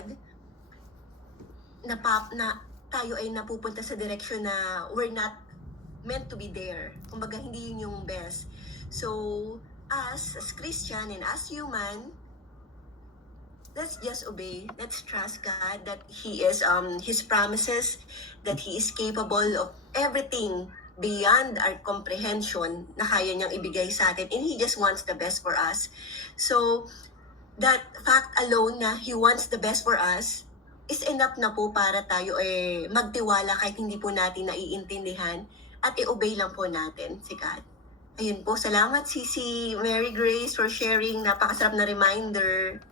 God, na tayo ay napupunta sa direction na we're not meant to be there. Kumbaga, hindi yun yung best. So, as Christian and as human, let's just obey. Let's trust God that He is, His promises, that He is capable of everything beyond our comprehension na kaya niyang ibigay sa atin. And He just wants the best for us. So, that fact alone na He wants the best for us is enough na po para tayo magtiwala kahit hindi po natin naiintindihan at i-obey lang po natin si God. Ayun po, salamat Sisi Mary Grace for sharing. Napakasarap na reminder.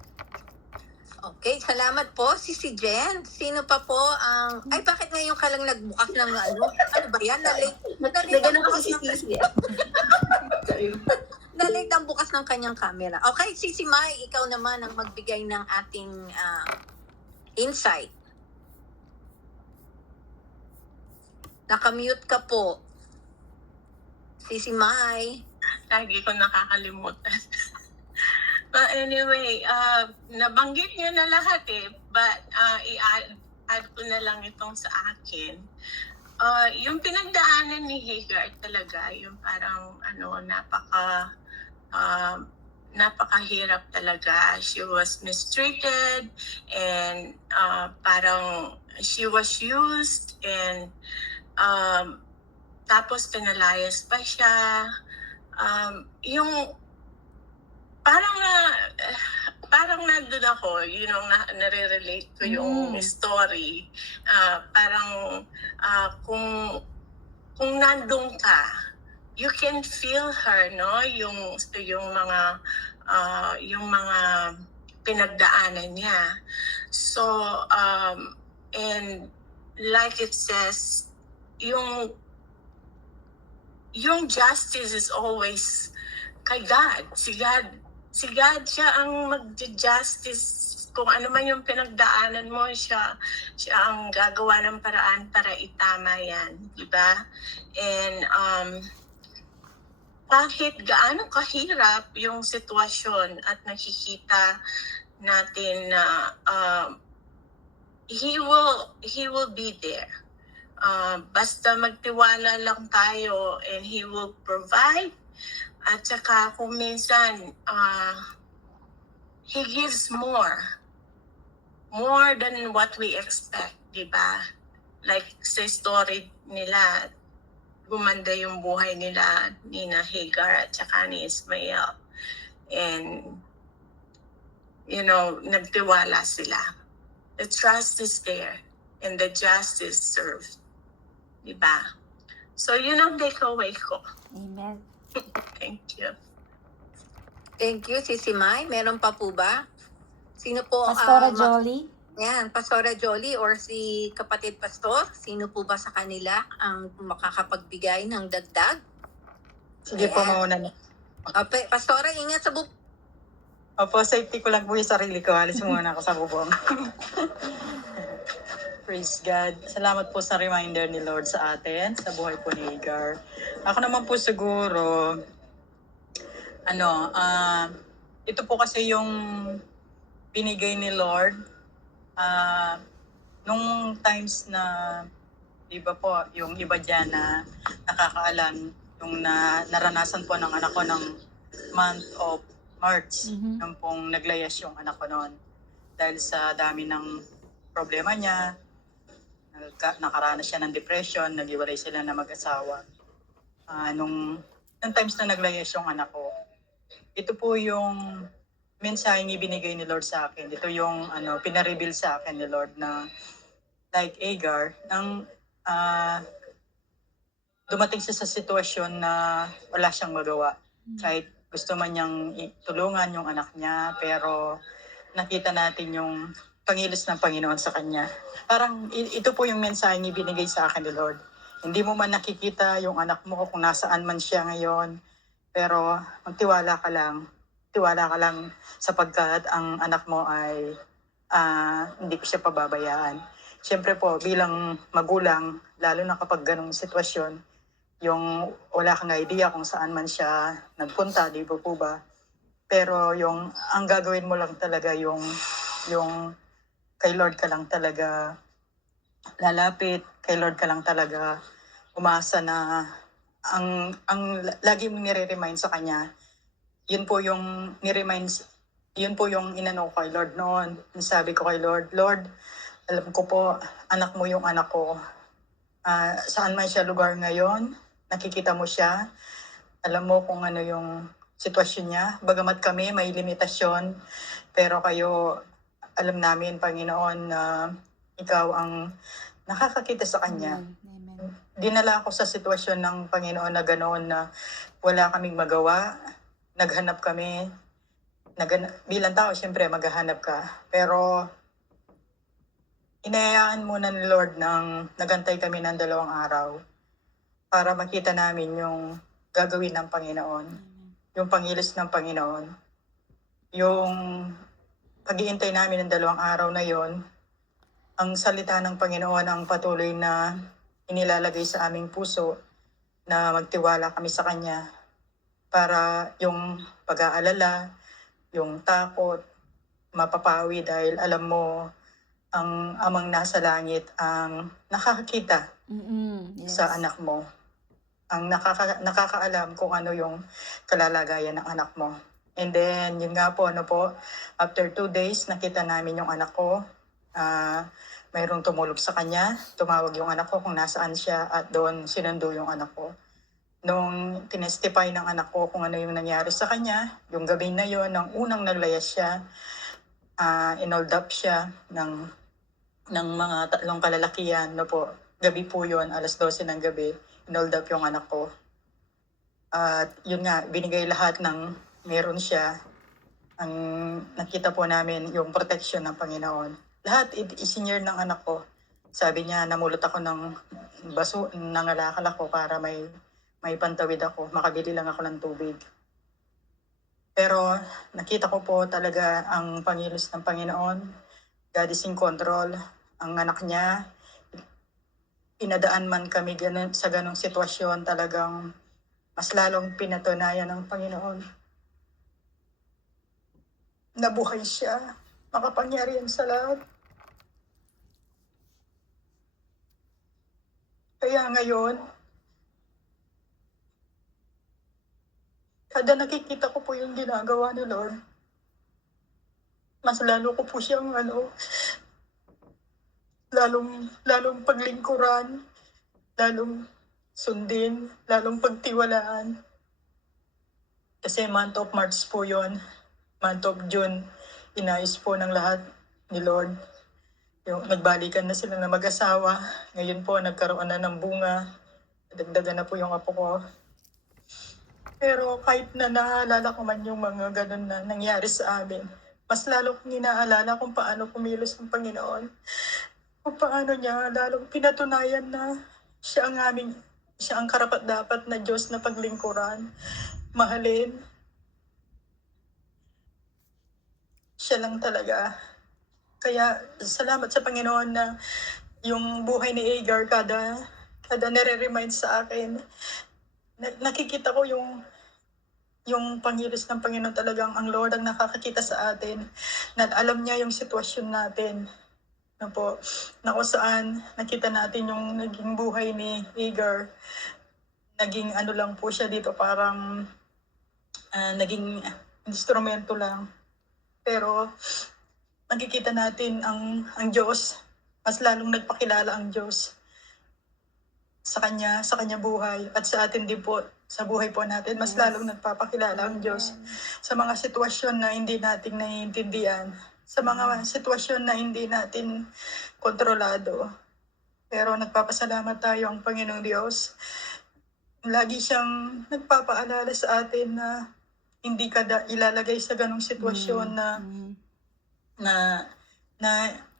Okay, salamat po, Sisi Jen. Sino pa po ang... Ay, bakit ngayon ka lang nagbukas ng ano? Ano ba yan? Nagano po si Sisi. Nalate ang bukas ng kanyang camera. Okay, Sisi Mai, ikaw naman ang magbigay ng ating insight. Nakamute ka po. Sisi Mai. Lagi ko nakakalimutan. But anyway, nabanggit niyo na lahat but i-add ko na lang itong sa akin. Yung pinagdaanan ni Hagar talaga, yung parang napakahirap talaga. She was mistreated and parang she was used and tapos pinalayas pa siya. Yung parang nandun ako, nare-relate ko yung story. Parang kung nandun ka, you can feel her, no? Yung mga pinagdaanan niya. So and like it says, yung justice is always kay God. Si God siya ang mag-justice. Kung ano man yung pinagdaanan mo, siya ang gagawa ng paraan para itama yan. Diba? And kahit gaano kahirap yung sitwasyon at nakikita natin na He will be there. Basta magtiwala lang tayo and He will provide. At saka kung minsan, He gives more than what we expect, di ba? Like sa story nila, gumanda yung buhay nila, Nina Hagar at saka ni Ismael. And, nagtiwala sila. The trust is there and the justice served. Di ba? So, yun ang takeaway ko. Amen. Thank you. Thank you, Sisi Mai. Meron pa po ba? Sino po? Pastora Jolie? Yan, Pastora Jolie or si kapatid pastor. Sino po ba sa kanila ang makakapagbigay ng dagdag? Sige po, mauna na. Pastora, ingat sa Opo, safety ko lang po yung sarili ko. Alis muna ako sa bubong. Praise God. Salamat po sa reminder ni Lord sa atin, sa buhay po ni Hagar. Ako naman po siguro, ito po kasi yung binigay ni Lord nung times na, di ba po, yung iba dyan na nakakaalam, yung naranasan po ng anak ko ng month of March, nung pong naglayas yung anak ko noon. Dahil sa dami ng problema niya, nakaranas siya ng depression, nag-iwalay sila na mag-asawa. Nung times na naglayas yung anak ko, ito po yung mensaheng ibinigay ni Lord sa akin. Ito yung pinareveal sa akin ni Lord na like Hagar, nang dumating siya sa sitwasyon na wala siyang magawa. Kahit gusto man niyang tulungan yung anak niya, pero nakita natin yung pangilos ng Panginoon sa kanya. Parang ito po yung mensaheng ibinigay sa akin ni Lord. Hindi mo man nakikita yung anak mo kung nasaan man siya ngayon, pero magtiwala ka lang. Tiwala ka lang sapagkat ang anak mo ay hindi ko siya pababayaan. Siyempre po, bilang magulang, lalo na kapag ganong sitwasyon, yung wala kang idea kung saan man siya nagpunta, di ba po ba? Pero ang gagawin mo lang talaga yung kay Lord ka lang talaga lalapit, kay Lord ka lang talaga umasa na lagi mong nire-remind sa Kanya, yun po yung yun po yung inano ko kay Lord noon. Sabi ko kay Lord, Lord, alam ko po, anak mo yung anak ko. Saan man siya lugar ngayon, nakikita mo siya, alam mo kung ano yung sitwasyon niya. Bagamat kami may limitasyon, pero kayo, alam namin, Panginoon, na ikaw ang nakakakita sa Kanya. Amen. Dinala ako sa sitwasyon ng Panginoon na ganoon na wala kaming magawa. Naghanap kami. Bilang tao, siyempre, maghahanap ka. Pero, inayaan muna ni Lord nang nagantay kami ng 2 araw para makita namin yung gagawin ng Panginoon, yung pangilos ng Panginoon. Yung pag-iintay namin ng 2 araw na yon, ang salita ng Panginoon ang patuloy na inilalagay sa aming puso na magtiwala kami sa Kanya para yung pag-aalala, yung takot, mapapawi dahil alam mo ang amang nasa langit ang nakakakita Yes. sa anak mo. Ang nakakaalam kung ano yung kalalagayan ng anak mo. And then, yun nga po, after 2 days, nakita namin yung anak ko. Mayroong tumulog sa kanya. Tumawag yung anak ko kung nasaan siya at doon sinundo yung anak ko. Nung tinestify ng anak ko kung ano yung nangyari sa kanya, yung gabi na yon, nang unang naglayas siya, inold up siya ng mga 3 kalalakihan, gabi po yon, 12:00 ng gabi, inold up yung anak ko. At yun nga, binigay lahat ng meron siya. Ang nakita po namin yung protection ng Panginoon. Lahat isinyer ng anak ko. Sabi niya, namulot ako ng nangalakal ako para may pantawid ako, makabili lang ako ng tubig. Pero nakita ko po talaga ang pangilos ng Panginoon. God is in control. Ang anak niya, inadaan man kami sa ganong sitwasyon, talagang mas lalong pinatunayan ng Panginoon. Nabuhay siya, makapangyarihan sa lahat. Kaya ngayon, kada nakikita ko po yung ginagawa ni Lord, mas lalo ko po siyang lalong paglingkuran, lalong sundin, lalong pagtiwalaan. Kasi month of March po yon, month of June, inayos po ng lahat ni Lord. Yung nagbalikan na sila na mag-asawa, ngayon po nagkaroon na ng bunga, dagdagan na po yung apo ko. Pero kahit na naalala ko man yung mga ganun na nangyari sa amin, mas lalo kong inaalala kung paano kumilos ng Panginoon. Kung paano niya lalong pinatunayan na siya ang karapat-dapat na Diyos na paglingkuran, mahalin. Siya lang talaga. Kaya salamat sa Panginoon na yung buhay ni Agar kada nare-remind sa akin, nakikita ko yung pangilos ng Panginoon, talagang ang Lord ang nakakakita sa atin, na alam niya yung sitwasyon natin. Na kung saan nakita natin yung naging buhay ni Agar, naging lang po siya dito, parang naging instrumento lang. Pero nakikita natin ang Diyos, mas lalong nagpakilala ang Diyos sa kanya buhay, at sa atin din po, sa buhay po natin, mas lalong nagpapakilala ang Diyos sa mga sitwasyon na hindi natin naiintindihan, sa mga sitwasyon na hindi natin kontrolado. Pero nagpapasalamat tayo ang Panginoong Diyos. Lagi siyang nagpapaalala sa atin na hindi ka ilalagay sa ganong sitwasyon na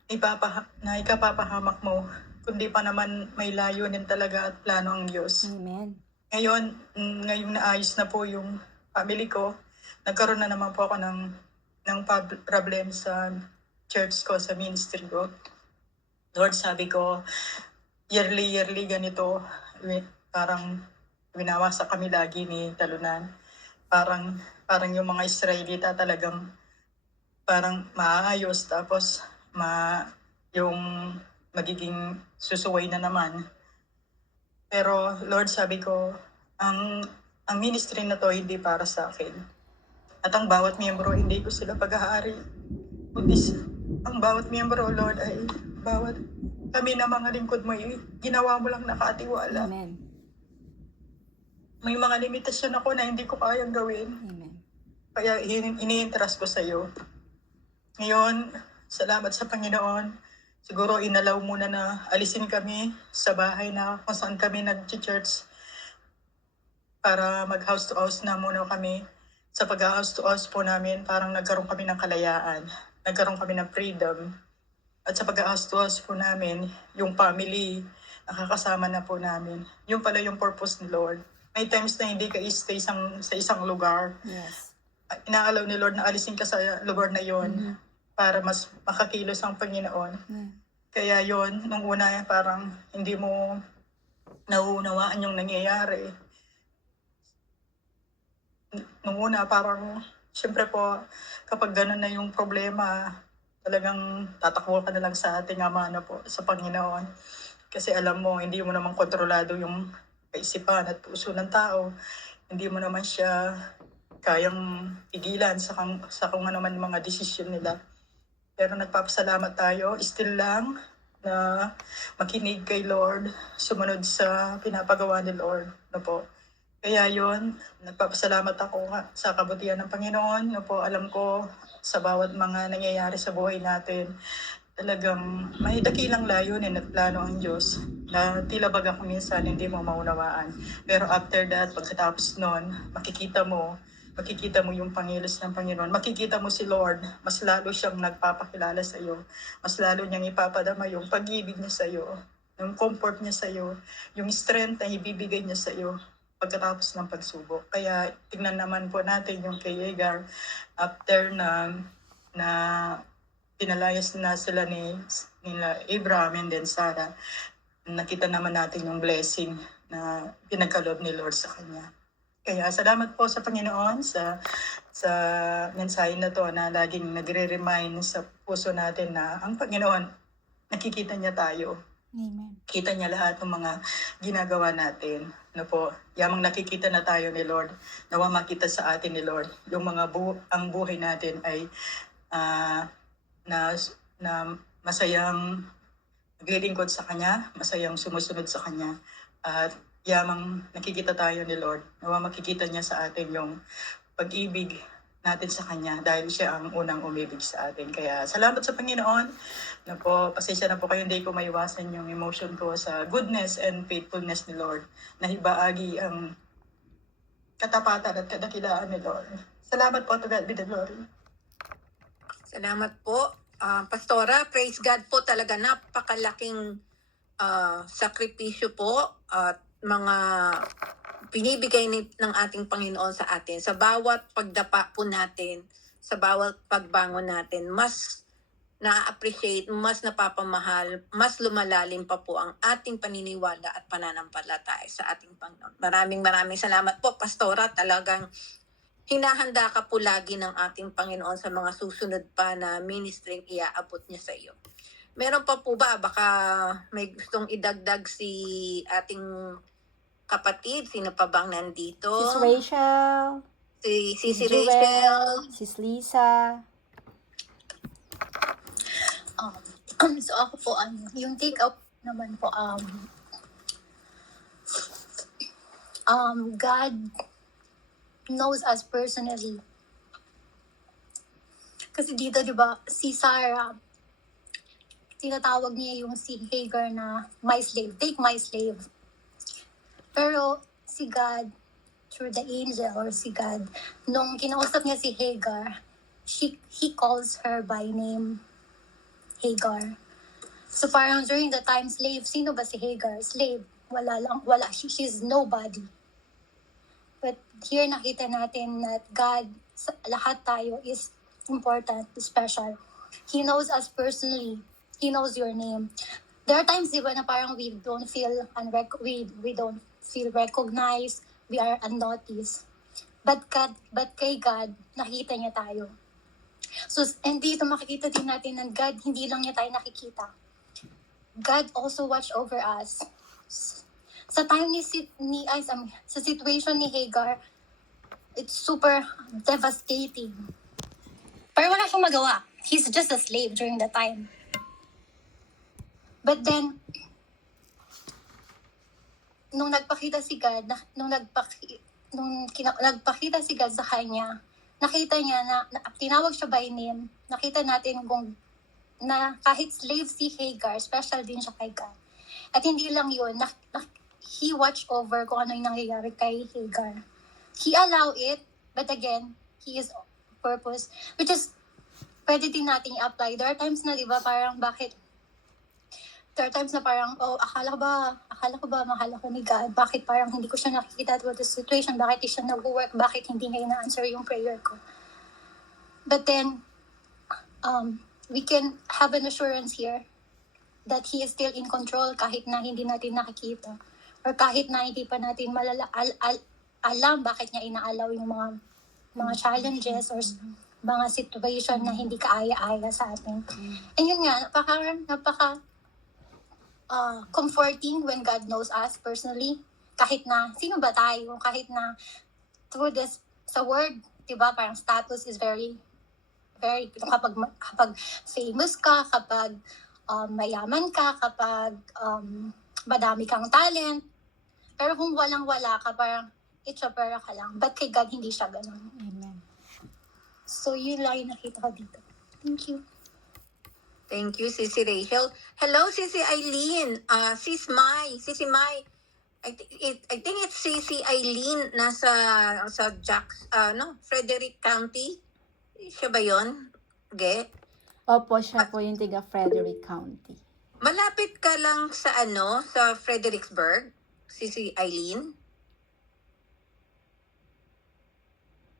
ikapapahamak mo, kundi pa naman may layunin talaga at plano ang Diyos. Amen. Ngayong naayos na po yung family ko, nagkaroon na naman po ako ng problem sa church ko, sa ministry ko. Lord, sabi ko, yearly ganito, parang winawasak kami lagi ni Talunan. Parang yung mga Israelita talagang parang maayos, tapos yung magiging susuway na naman. Pero Lord, sabi ko, ang ministry na to hindi para sa akin. At ang bawat miyembro, hindi ko sila pag-aari. Kundi ang bawat miyembro, Lord, ay bawat kami na mga lingkod mo, ginawa mo lang nakatiwala. Amen. May mga limitasyon ako na hindi ko kayang gawin. Amen. Kaya ini-entrust ko sa iyo. Ngayon, salamat sa Panginoon. Siguro inalaw muna na alisin kami sa bahay na kung saan kami nag-church para mag-house to house na muna kami. Sa pag-house to house po namin, parang nagkaroon kami ng kalayaan. Nagkaroon kami ng freedom. At sa pag-house to house po namin, yung family, nakakasama na po namin. Yung pala yung purpose ni Lord. May times na hindi ka stay sa isang lugar. Yes. Inaalaw ni Lord na alisin ka sa lugar na yon Mhm. para mas makakilos ang Panginoon. Yeah. Kaya yon nung una parang hindi mo nauunawaan yung nangyayari. Nung una parang, syempre po, kapag gano'n na yung problema, talagang tatakbo ka na lang sa ating Ama na po, sa Panginoon. Kasi alam mo, hindi mo naman kontrolado yung kaisipan at puso ng tao. Hindi mo naman siya kayang pigilan sa kung ano man mga desisyon nila. Pero nagpapasalamat tayo, still lang, na makinig kay Lord, sumunod sa pinapagawa ni Lord. No po. Kaya yon, nagpapasalamat ako sa kabutihan ng Panginoon. No po, alam ko sa bawat mga nangyayari sa buhay natin, talagang may dakilang layunin at plano ang Diyos na tila baga kung minsan hindi mo maunawaan. Pero after that, pagkatapos nun, makikita mo yung pangilos ng Panginoon. Makikita mo si Lord, mas lalo siyang nagpapakilala sa iyo. Mas lalo niyang ipapadama yung pag-ibig niya sa iyo, yung comfort niya sa iyo, yung strength na ibibigay niya sa iyo pagkatapos ng pagsubok. Kaya tingnan naman po natin yung kay Hagar after na pinalayas na sila nila Abraham and then Sarah. Nakita naman natin yung blessing na pinagkaloob ni Lord sa kanya. Kaya salamat po sa Panginoon sa mensahe na to na laging nagre-remind sa puso natin na ang Panginoon, nakikita niya tayo. Amen. Kita niya lahat ng mga ginagawa natin. No po, yamang nakikita na tayo ni Lord, nawa makita sa atin ni Lord. Yung mga ang buhay natin ay na masayang naglilingkod sa Kanya, masayang sumusunod sa Kanya. At yamang nakikita tayo ni Lord, nawa makikita niya sa atin yung pag-ibig natin sa Kanya dahil siya ang unang umibig sa atin. Kaya salamat sa Panginoon. Na po, pasensya na po kayo, hindi ko maiwasan yung emotion ko sa goodness and faithfulness ni Lord. Nahibaagi ang katapatan at kadakilaan ni Lord. Salamat po, to God be the glory. Salamat po. Pastora, praise God po, talaga napakalaking sakripisyo po at mga binibigay ng ating Panginoon sa atin. Sa bawat pagdapa po natin, sa bawat pagbangon natin, mas na-appreciate, mas napapamahal, mas lumalalim pa po ang ating paniniwala at pananampalataya sa ating Panginoon. Maraming salamat po, Pastora. Talagang hinahanda ka po lagi ng ating Panginoon sa mga susunod pa na ministry iaabot niya sa iyo. Meron pa po ba? Baka may gustong idagdag si ating kapatid. Sino pa bang nandito? Sis Rachel, Si Jewel, Rachel. Sis Lisa. So ako po, yung take up naman po, God knows us personally. Kasi dito, di ba, si Sarah, tinatawag niya yung si Hagar na my slave, take my slave. Pero si God, through the angel or si God, nung kinausap niya si Hagar, he calls her by name, Hagar. So parang during the time, slave, sino ba si Hagar? Slave. Wala. She's nobody. But here nakita natin that God, lahat tayo is important, special. He knows us personally. He knows your name. There are times, di ba, na parang we don't feel we don't feel recognized, we are unnoticed. But kay God, nakita niya tayo. So, and dito makikita din natin na God, hindi lang niya tayo nakikita. God also watch over us. Sa time sa situation ni Hagar, it's super devastating. Pero wala siyang magawa. He's just a slave during the time. But then, nung nagpakita si God, nagpakita si God sa kanya, nakita niya na tinawag siya by name, nakita natin na kahit slave si Hagar, special din siya kay God. At hindi lang yun, he watched over kung ano yung nangyayari kay Hagar. He allow it, but again, he is purpose, which is, pwede din natin i-apply. There are times na, di ba, parang there are times na parang, akala ko ba mahal ako ni God? Bakit parang hindi ko siya nakikita through the situation? Bakit hindi siya nag-work? Bakit hindi ngayon na-answer yung prayer ko? But then, we can have an assurance here that He is still in control kahit na hindi natin nakikita. Or kahit na hindi pa natin alam bakit niya inaalaw yung mga challenges or mga situation na hindi kaaya-aya sa atin. And yun nga, napaka comforting when God knows us personally. Kahit na, sino ba tayo? Kahit na through this, sa word, diba, parang status is very, very, kapag famous ka, kapag mayaman ka, kapag madami kang talent. Pero kung walang-wala ka, parang itsapera ka lang. But kay God, hindi siya ganun. Amen. So, yun lang yung nakita ko dito. Thank you. Thank you, Sisi Rachel. Hello, Sisi Eileen. Sisi Mai. I think it's Sisi Eileen nasa Frederick County. Siya ba yun? Okay. Opo, siya po yung tiga Frederick County. Malapit ka lang sa Fredericksburg, Sisi Eileen.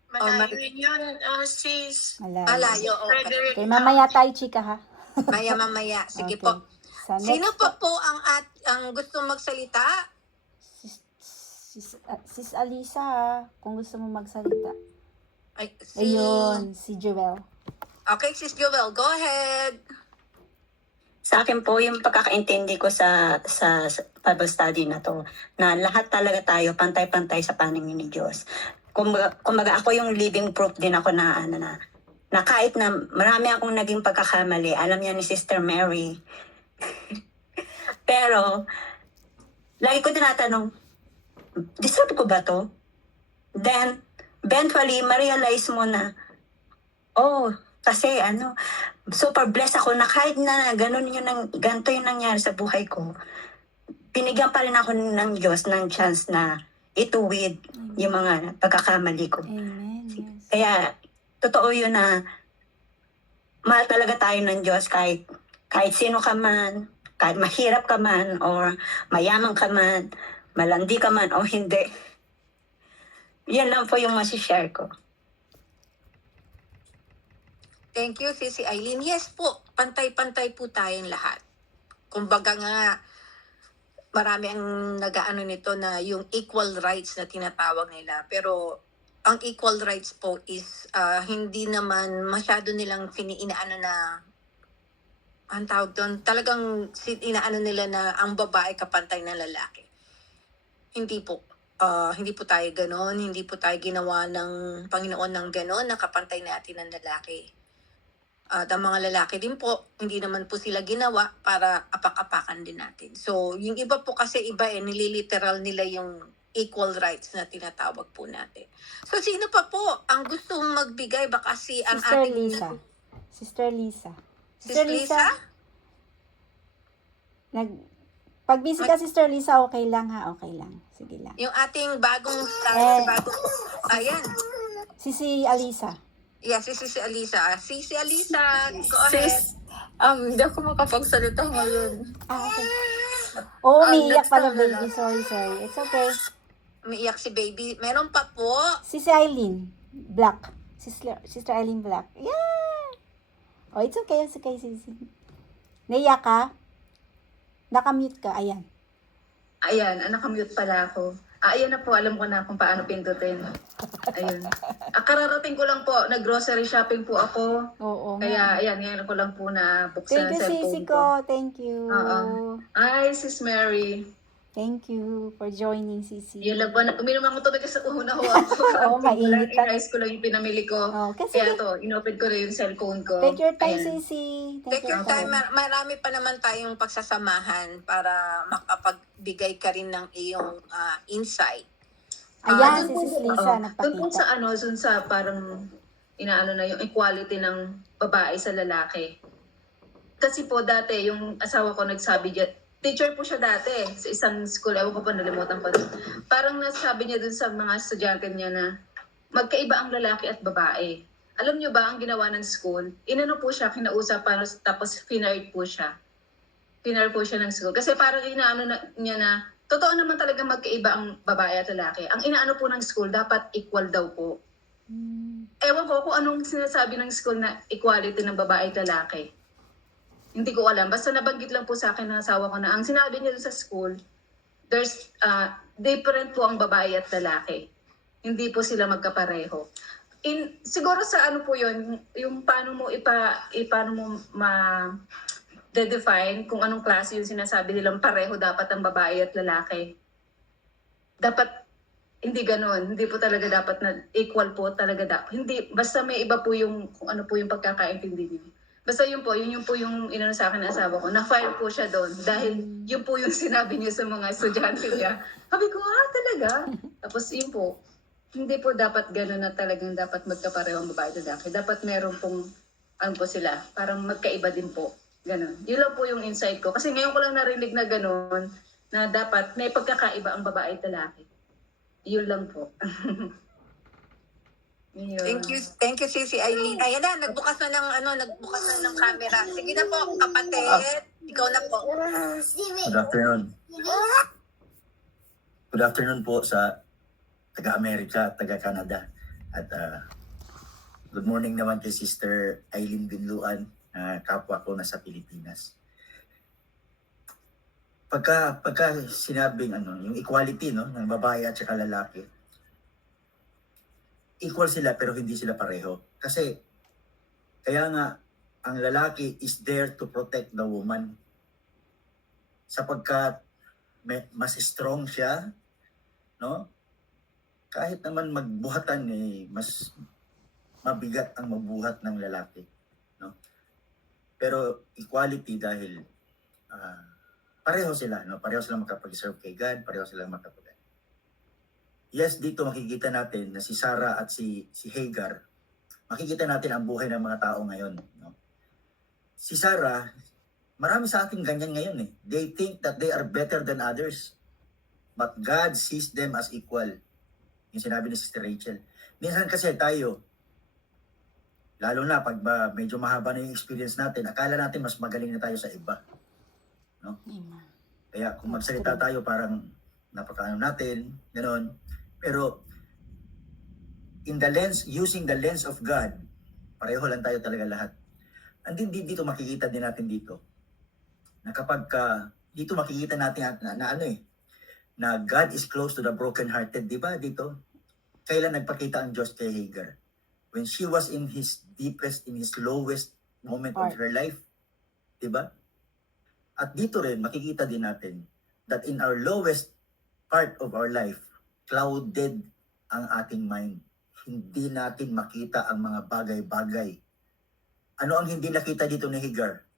Malayo yun, sis. Malayo. Okay. Okay, mamaya tayo, chika, ha? Mamaya. Sige Okay. po. Sa next Sino pa po ang gusto magsalita? Sis Alisa, ha? Kung gusto mo magsalita. Ay, Ayun, si Joel. Okay, Sis Joel, go ahead. Sa akin po, yung pagkakaintindi ko sa Bible study na to, na lahat talaga tayo pantay-pantay sa paningin ni Diyos. Kumbaga ako yung living proof din ako na kahit na marami akong naging pagkakamali, alam niya ni Sister Mary. Pero, lagi ko tinatanong, deserve ko ba to? Then, eventually, ma-realize mo na, kasi super blessed ako na kahit na ganito yung nangyari sa buhay ko, binigyan pa rin ako ng Diyos ng chance na ituwid yung mga pagkakamali ko. Amen. Yes. Kaya, totoo yun na mahal talaga tayo ng Diyos kahit sino ka man, kahit mahirap ka man, or mayaman ka man, malandi ka man, o hindi. Yan lang po yung masishare ko. Thank you, Sisi Eileen. Yes po, pantay-pantay po tayong lahat. Kumbaga nga, marami ang nag-aano nito na yung equal rights na tinatawag nila. Pero ang equal rights po is hindi naman masyado nilang inaano na ang tawag doon, talagang inaano nila na ang babae kapantay ng lalaki. Hindi po. Hindi po tayo ganon. Hindi po tayo ginawa ng Panginoon ng ganon na kapantay natin ng lalaki. At ang mga lalaki din po, hindi naman po sila ginawa para apak-apakan din natin. So, yung iba po kasi nililiteral nila yung equal rights na tinatawag po natin. So, sino pa po ang gustong magbigay? Baka ang Sister ating... Lisa. Sister Lisa? Pag busy ka, Sister Lisa, okay lang, ha? Okay lang. Sige lang. Yung ating bagong ayan. Si Alisa. Yeah, si Alisa. Sisi Alisa, go ahead. Sis, hindi ako makapagsalita ngayon. Okay. Oo, umiiyak next pala, time na baby. lang. Sorry. It's okay. Umiiyak si baby. Meron pa po. Si Eileen Black. Sister Eileen Black. Yeah! Oh, it's okay, Sisi. Naiyak ka? Nakamute ka, ayan. Ayan, nakamute pala ako. Ayan na po, alam ko na kung paano pindutin. Ayun. Kararating ko lang po, nag-grocery shopping po ako. Oo Kaya, nga. ayan, ngayon ko lang po na Thank buksan you, ang Sisi cellphone ko. ko. Thank you. Oo. Hi, Sis Mary. Thank you for joining, Sisi. Yun lang po, uminom ako tubig kasi una ho ako. Oo, mainit lang. I-rice ko lang yung pinamili ko. Oh, kasi Kaya to, inopen ko rin yung cellphone ko. take your time, Ayan. Sisi. Take your time. time. Marami pa naman tayong pagsasamahan para makapagbigay ka rin ng iyong insight. Ayan, si Doon po- Sis Lisa, Doon po nagpakita. sa dun sa parang inaano na yung equality ng babae sa lalaki. Kasi po dati, yung asawa ko nagsabi niya, teacher po siya dati sa isang school, ewan ko po, nalimutan ko. Parang nasabi niya dun sa mga estudyante niya na magkaiba ang lalaki at babae. Alam niyo ba ang ginawa ng school? Inano po siya, kinausap, tapos finard po siya. Finard po siya ng school. Kasi parang inaano niya na, totoo naman talaga magkaiba ang babae at lalaki. Ang inaano po ng school, dapat equal daw po. Ewan ko kung anong sinasabi ng school na equality ng babae at lalaki. Hindi ko alam. Basta nabanggit lang po sa akin ng asawa ko na ang sinabi niya sa school, there's different po ang babae at lalaki. Hindi po sila magkapareho. Siguro sa ano po yun, yung paano mo paano mo define kung anong klase yung sinasabi nilang pareho dapat ang babae at lalaki. Dapat hindi ganoon. Hindi po talaga dapat na equal po talaga dapat. Hindi, basta may iba po yung kung ano po yung pagkakaintindi niyo. Basta yun po yung inano sa akin ng asawa ko. Na-fire po siya doon dahil yun po yung sinabi niya sa mga estudyante niya. Sabi ko, talaga? Tapos yun po, hindi po dapat gano'n na talagang dapat magkapareho ang babae at lalaki. Dapat meron pong, ano po sila, parang magkaiba din po. Ganon. Yun lang po yung insight ko. Kasi ngayon ko lang narinig na gano'n, na dapat may pagkakaiba ang babae at lalaki. Yun lang po. Yun. Thank you, Sisi Eileen. Ayan na, nagbukas na ng camera. Sige na po, kapatid. Ikaw na po. Good afternoon. Good afternoon po sa taga-Amerika at taga-Canada. At good morning naman kay Sister Eileen Binluan, kapwa ko na sa Pilipinas. Pagka sinabing yung equality ng babae at saka lalaki, equal sila pero hindi sila pareho. Kasi kaya nga ang lalaki is there to protect the woman. Sapagkat mas strong siya, no? Kahit naman magbuhatan mas mabigat ang magbuhat ng lalaki, no? Pero equality dahil pareho sila, no? Pareho sila makapag-serve kay God, pareho sila makapag. Yes, dito makikita natin na si Sarah at si Hagar, makikita natin ang buhay ng mga tao ngayon, no? Si Sarah, marami sa ating ganyan ngayon eh. They think that they are better than others. But God sees them as equal. Yung sinabi ni Sister Rachel. Minsan kasi tayo, lalo na pag medyo mahaba na yung experience natin, akala natin mas magaling na tayo sa iba. No? Kaya kung magsalita tayo parang napakaano natin, gano'n. Pero using the lens of God, pareho lang tayo talaga lahat. And dito makikita din natin dito na kapag dito makikita natin na God is close to the broken-hearted, di ba dito? Kailan nagpakita ang Diyos kay Hagar? When she was in his deepest, in his lowest moment of her life, di ba? At dito rin makikita din natin that in our lowest part of our life, clouded ang ating mind. Hindi natin makita ang mga bagay-bagay. Ano ang hindi nakita dito ni Hagar?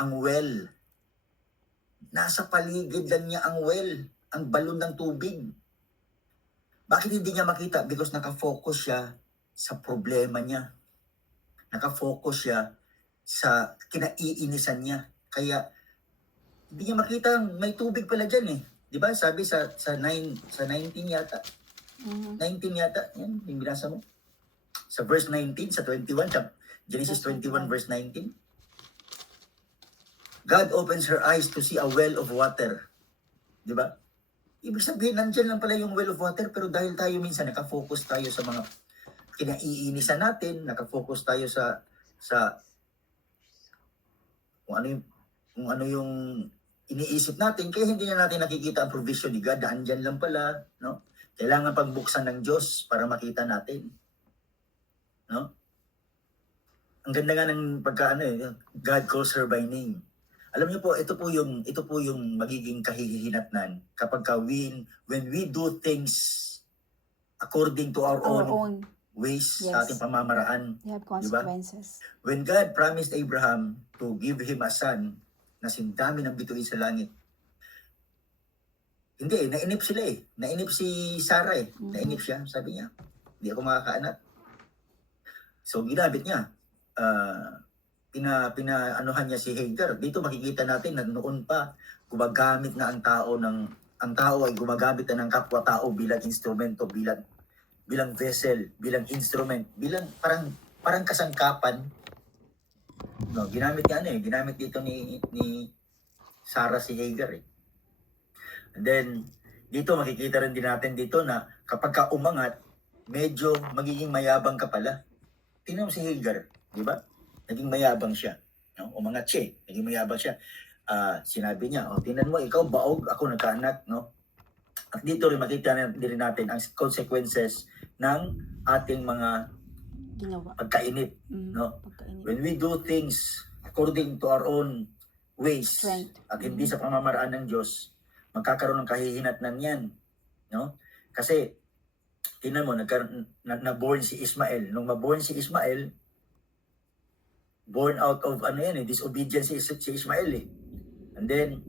Ang well. Nasa paligid lang niya ang well, ang balon ng tubig. Bakit hindi niya makita? Because nakafocus siya sa problema niya. Nakafocus siya sa kinaiinisan niya. Kaya hindi niya makita may tubig pala dyan eh. Di ba? Sabi sa 19 yata. 19 yata. Yan, yung binasa mo. Sa verse 19, sa 21, Genesis 21 verse 19. God opens her eyes to see a well of water. Di ba? Ibig sabihin, nandyan lang pala yung well of water, pero dahil tayo minsan nakafocus tayo sa mga kinaiinisan natin, nakafocus tayo sa kung ano yung iniisip natin, kaya hindi na natin nakikita ang provision ni God, andyan lang pala, no? Kailangan pagbuksan ng Diyos para makita natin. No? Ang ganda nga ng pagkaano God calls her by name. Alam niyo po, ito po yung magiging kahihinatnan kapag when we do things according to our Our own own. ways, Yes. sa ating pamamaraan. They have consequences. When God promised Abraham to give him a son na sindami ng bituin sa langit, hindi, nainip sila Nainip si Sarah Nainip siya, sabi niya, hindi ako makakaanak. So, ginamit niya. Pinaanuhan niya si Hagar. Dito makikita natin na noon pa, gumagamit na ang tao ay gumagamit na ng kapwa-tao bilang instrumento, bilang vessel, bilang instrument, bilang parang kasangkapan. No, ginamit dito ni Sarah si Hagar And then dito makikita rin din natin dito na kapag ka umangat, medyo magiging mayabang ka pala. Tingnan mo si Hagar, di ba? Naging mayabang siya. No? Umangat siya, naging mayabang siya. Sinabi niya, tingnan mo, ikaw baog, ako nagkaanak, no? At dito rin makita din natin ang consequences ng ating mga Ginawa. pagkainip, no? Pagkainip. When we do things according to our own ways Strength. at hindi sa pamamaraan ng Diyos, magkakaroon ng kahihinatnan yan, no? Kasi tingnan mo, na-born si Ismael. Nung ma-born si Ismael, born out of disobedience si Ismael And then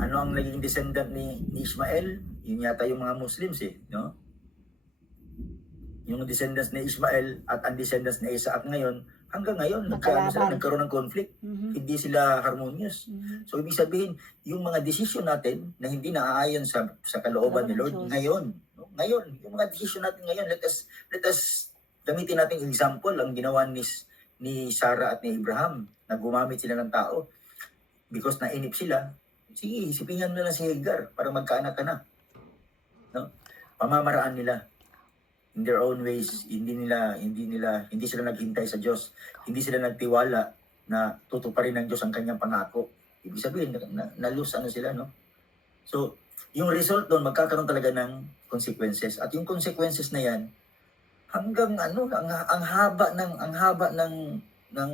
ano ang naging descendant ni Ismael? Yun yata yung mga Muslims no? Yung descendants ni Ismael at ang descendants ni Isaac ngayon, hanggang ngayon nagkaroon ng conflict. Hindi sila harmonious. So ibig sabihin, yung mga desisyon natin na hindi naaayon sa kalooban ni Lord ngayon, yung mga desisyon natin ngayon, let us gamitin natin example ang ginawa ni Sarah at ni Abraham na gumamit sila ng tao because nainip sila. Sige, isipingan mo na si Hagar para magkaanak ka na. No? Pamamaraan nila in their own ways, hindi sila naghintay sa Diyos, hindi sila nagtiwala na tutuparin ng Diyos ang kanyang pangako. Ibig sabihin, na-lose sila, no? So, yung result doon, magkakaroon talaga ng consequences. At yung consequences na yan, hanggang ang haba ng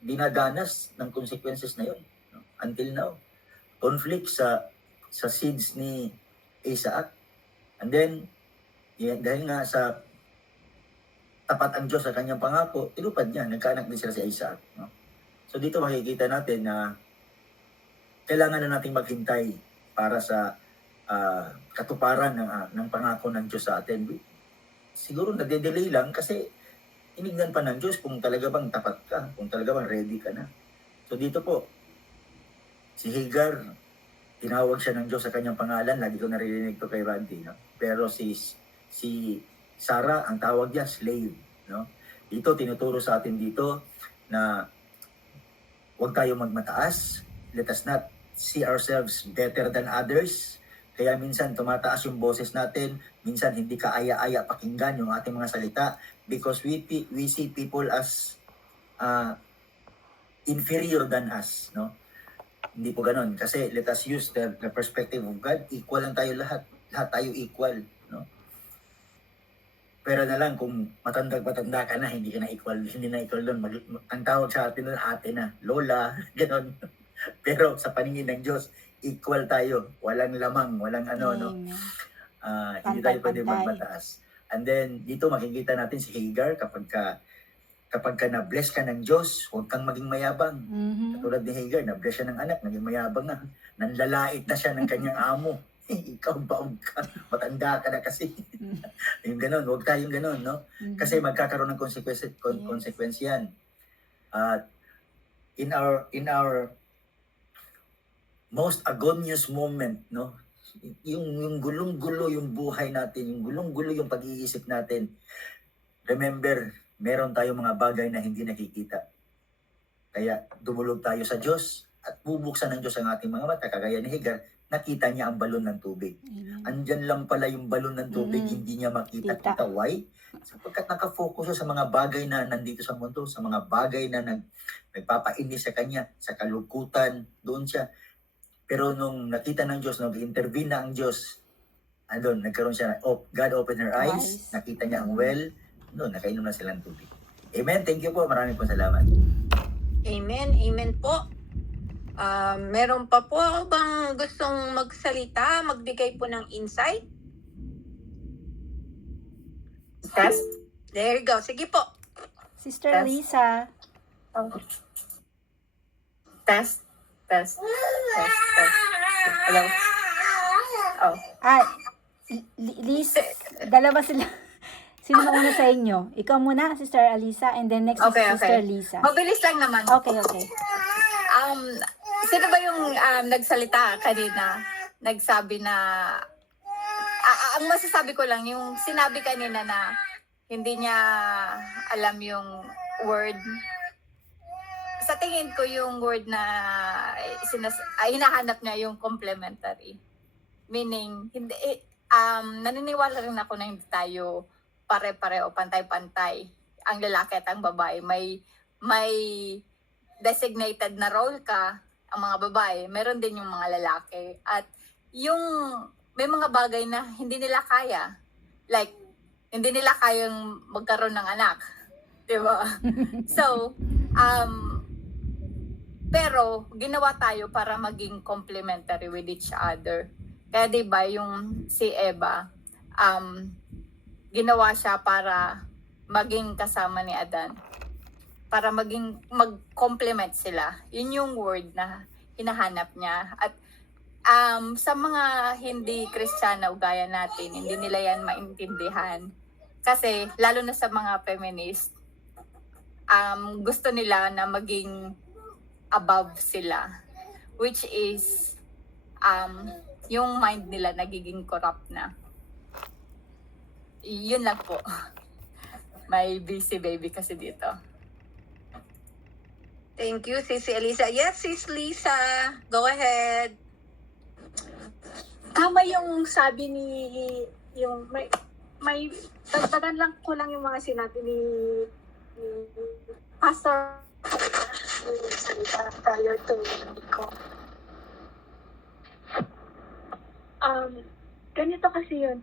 dinadanas ng consequences na yun. No? Until now. Conflict sa seeds ni Isaac. And then, dahil nga sa tapat ang Diyos sa kanyang pangako, tinupad niya, nagkaanak din sila si Isaac. No? So dito makikita natin na kailangan na nating maghintay para sa katuparan ng pangako ng Diyos sa atin. Siguro nade-delay lang kasi tinignan pa ng Diyos kung talaga bang tapat ka, kung talaga bang ready ka na. So dito po, si Hagar, tinawag siya ng Diyos sa kanyang pangalan, lagi ko naririnig to kay Randy, no? Pero si Sarah, ang tawag niya, slave. No? Dito, tinuturo sa atin dito na huwag tayo magmataas. Let us not see ourselves better than others. Kaya minsan tumataas yung boses natin. Minsan hindi kaaya-aya pakinggan yung ating mga salita because we see people as inferior than us. No? Hindi po ganon. Kasi let us use the perspective of God. Equal lang tayo lahat. Lahat tayo equal. No? Pero na lang kung matanda ka na, hindi ka na equal, hindi na equal doon. Ang tawag sa atin doon, ate na, lola, gano'n. Pero sa paningin ng Diyos, equal tayo. Walang lamang, walang no. Hindi tayo pwede magmataas. And then, dito makikita natin si Hagar kapag ka na-bless ka ng Diyos, huwag kang maging mayabang. Katulad ni Hagar, na-bless siya ng anak, naging mayabang na. Nanlalait na siya ng kanyang amo. Ikaw baog ka, matanda ka na kasi. Yung gano'n, huwag tayong gano'n, no? Kasi magkakaroon ng consequence yan. In our most agonious moment, no? Yung gulong-gulo yung buhay natin, yung gulong-gulo yung pag-iisip natin. Remember, meron tayong mga bagay na hindi nakikita. Kaya dumulog tayo sa Diyos at bubuksan ng Diyos ang ating mga mata, kagaya ni Hagar, nakita niya ang balon ng tubig. Andyan lang pala yung balon ng tubig, hindi niya makita. Why? Sapagkat nakafocus siya sa mga bagay na nandito sa mundo, sa mga bagay na nagpapainis sa kanya, sa kalungkutan, doon siya. Pero nung nakita ng Diyos, nag-intervene na ang Diyos, andun, nagkaroon siya, God opened her eyes, nakita niya ang well, doon, nakainom na silang tubig. Amen. Thank you po. Maraming po salamat. Amen. Amen po. Meron pa po bang gustong magsalita, magbigay po ng insight? Test? There you go. Sige po. Sister Yes. Lisa. Oh. Test? Test? Test? Test? Hello? Oh. Liz, dalawa sila. Sino ba una sa inyo? Ikaw muna, Sister Alisa, and then next is Okay, Sister okay. Lisa. Mabilis lang naman. Okay, okay. Sino ba yung nagsalita kanina? Nagsabi na, ang masasabi ko lang, yung sinabi kanina na hindi niya alam yung word. Sa tingin ko yung word na hinahanap niya yung complementary. Meaning, hindi, naniniwala rin ako na hindi tayo pare-pare o pantay-pantay. Ang lalaki at ang babae. May designated na role ka, ang mga babae, meron din yung mga lalaki. At yung may mga bagay na hindi nila kaya. Like, hindi nila kayang magkaroon ng anak. Diba? So, pero ginawa tayo para maging complementary with each other. Kaya diba yung si Eva, ginawa siya para maging kasama ni Adan. Para mag-complement sila. Yun yung word na hinahanap niya. At sa mga hindi Kristiyano gaya natin, hindi nila yan maintindihan. Kasi lalo na sa mga feminist, gusto nila na maging above sila. Which is, yung mind nila nagiging corrupt na. Yun lang po. May busy baby kasi dito. Thank you, Sisi Elisa. Yes, Sis Lisa. Go ahead. Tama yung sabi ni yung may dagdagan lang ko lang yung mga sinabi ni Pastor salita prior to ko. Ganito kasi yun.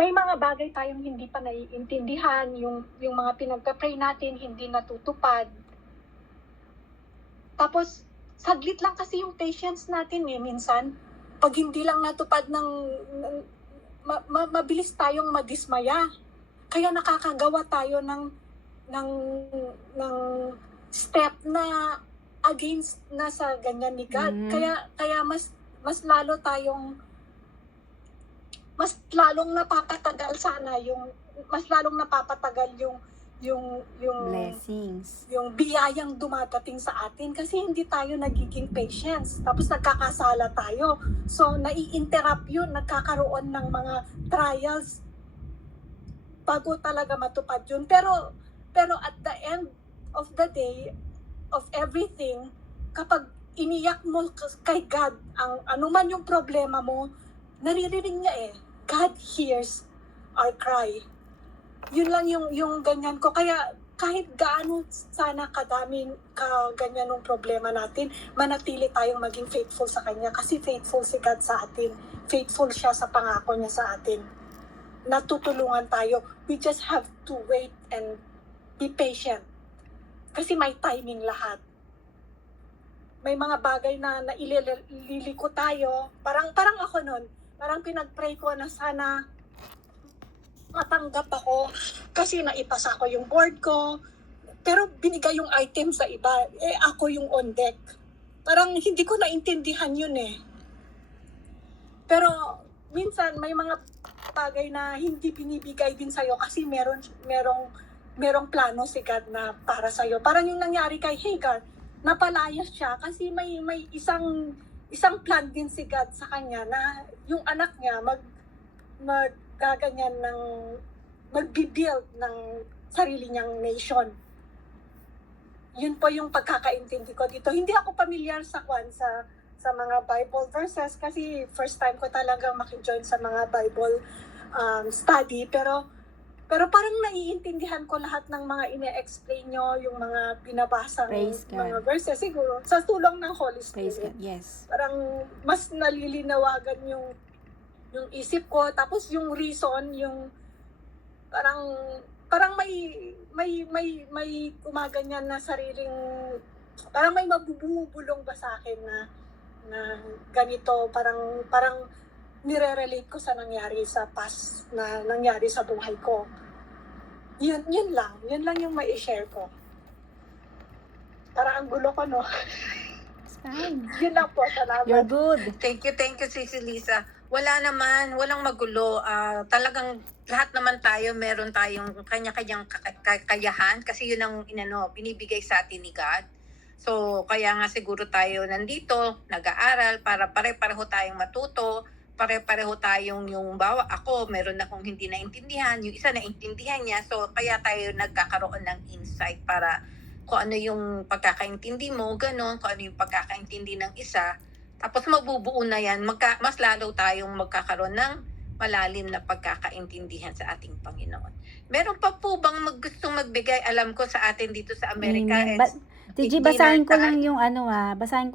May mga bagay tayong hindi pa naiintindihan, yung mga pinagka-pray natin hindi natutupad. Tapos saglit lang kasi yung patience natin minsan. Pag hindi lang natupad mabilis tayong madismaya. Kaya nakakagawa tayo ng step na against na sa ganyan ni God. Kaya mas lalo tayong mas lalong napapatagal sana mas lalong napapatagal yung Blessings. yung biyayang dumadating sa atin kasi hindi tayo nagiging patience. Tapos nagkakasala tayo. So, nai-interrupt yun. Nagkakaroon ng mga trials bago talaga matupad yun. Pero at the end of the day, of everything, kapag iniyak mo kay God, ang anuman yung problema mo, naririnig niya God hears our cry. Yun lang yung ganyan ko. Kaya kahit gaano sana kadaming ganyan ng problema natin, manatili tayong maging faithful sa Kanya. Kasi faithful si God sa atin. Faithful siya sa pangako niya sa atin. Natutulungan tayo. We just have to wait and be patient. Kasi may timing lahat. May mga bagay na ilililiko tayo. Parang ako nun. Parang pinag-pray ko na sana matanggap ako kasi naipasa ko yung board ko. Pero binigay yung item sa iba. Ako yung on deck. Parang hindi ko naintindihan yun Pero minsan may mga bagay na hindi binibigay din sa'yo kasi merong plano si God na para sa'yo. Parang yung nangyari kay Hagar, napalayas siya kasi may isang plan din si God sa kanya na yung anak niya maggaganyan magbibuild ng sarili niyang nation. Yun po yung pagkakaintindi ko dito. Hindi ako familiar sa mga Bible verses kasi first time ko talagang makijoin sa mga Bible study, pero Pero parang naiintindihan ko lahat ng mga ine-explain nyo, yung mga binabasa Praise God. mga verses siguro sa tulong ng Holy Praise Spirit. God. Yes. Parang mas nalilinawagan yung isip ko, tapos yung reason, yung parang may kumaganyan na sariling, parang may mabubulong ba sa akin na ganito, parang nire-relate ko sa nangyari sa past, na nangyari sa buhay ko. Yun lang yung mai-share ko. Parang ang gulo ko, no? It's fine. Yun lang po, salamat. You're good. Thank you, Sisi Lisa. Wala naman, walang magulo. Talagang lahat naman tayo, meron tayong kanya-kanyang kakayahan kasi yun ang binibigay sa atin ni God. So, kaya nga siguro tayo nandito, nag-aaral para pare-pareho tayong matuto, pare-pareho tayong bawa ako, meron akong hindi naintindihan, yung isa naintindihan niya. So, kaya tayo nagkakaroon ng insight para kung ano yung pagkakaintindi mo, ganun, kung ano yung pagkakaintindi ng isa. Tapos mabubuo na yan, mas lalo tayong magkakaroon ng malalim na pagkakaintindihan sa ating Panginoon. Meron pa po bang gustong magbigay? Alam ko sa atin dito sa Amerika. Amen. TG, basahin ko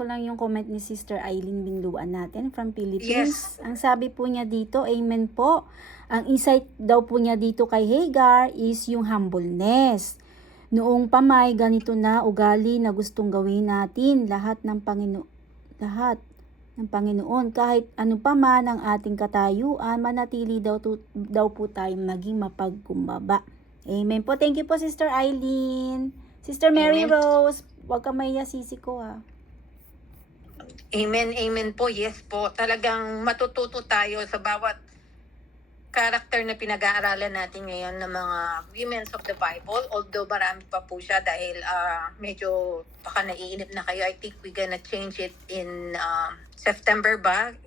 lang yung comment ni Sister Eileen Bingluan natin from Philippines. Yes. Ang sabi po niya dito, amen po. Ang insight daw po niya dito kay Hagar is yung humbleness. Noong pamay, ganito na ugali na gustong gawin natin lahat ng Panginoon. Kahit ano pa man ang ating katayuan, manatili daw po tayo maging mapagkumbaba. Amen po. Thank you po, Sister Eileen. Sister Mary Amen. Rose, huwag ka maiya, sisi ko Amen po, yes po. Talagang matututo tayo sa bawat character na pinag-aaralan natin ngayon ng mga women of the Bible. Although marami pa po siya dahil medyo baka naiinip na kayo. I think we're gonna change it in September ba?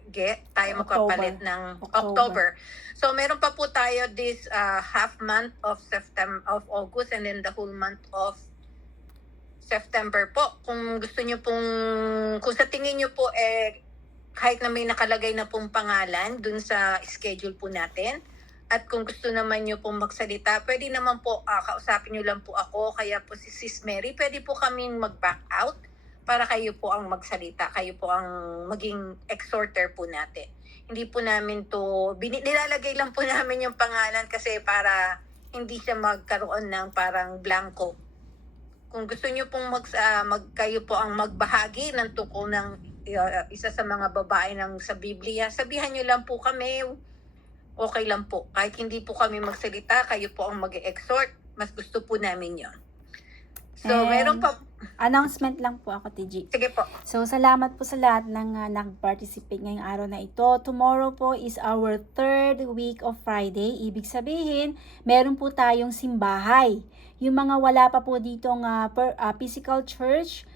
Tayo magpapalit ng October. So meron pa po tayo this half month of August and then the whole month of September po. Kung gusto niyo kung sa tingin niyo po kahit na may nakalagay na pong pangalan dun sa schedule po natin, at kung gusto naman niyo pong magsalita, pwede naman po kausapin niyo lang po ako, kaya po si Sis Mary, pwede po kaming mag-back out para kayo po ang magsalita, kayo po ang maging exhorter po natin. Hindi po namin nilalagay lang po namin yung pangalan kasi para hindi siya magkaroon ng parang blanco. Kung gusto niyo pong kayo po ang magbahagi ng tungkol ng isa sa mga babae sa Biblia, sabihan niyo lang po kami. Okay lang po. Kahit hindi po kami magsalita, kayo po ang mag-exhort. Mas gusto po namin yon. So, meron pa. Announcement lang po ako, TG. Sige po. So, salamat po sa lahat ng nag-participate ngayong araw na ito. Tomorrow po is our 3rd week of Friday. Ibig sabihin, meron po tayong simbahay. Yung mga wala pa po ditong physical church,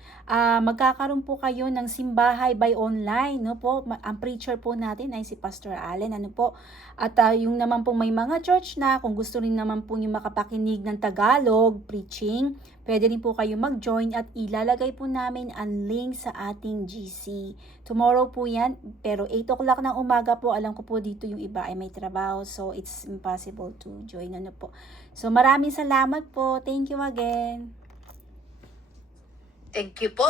magkakaroon po kayo ng simbahay by online, no po. Ang preacher po natin ay si Pastor Allen, ano po. At yung naman po may mga church na, kung gusto rin naman po yung makapakinig ng Tagalog preaching, pwede rin po kayo mag-join at ilalagay po namin ang link sa ating GC. Tomorrow po yan, pero 8 o'clock ng umaga po, alam ko po dito yung iba ay may trabaho, so it's impossible to join, ano po. So maraming salamat po. Thank you again. Thank you po.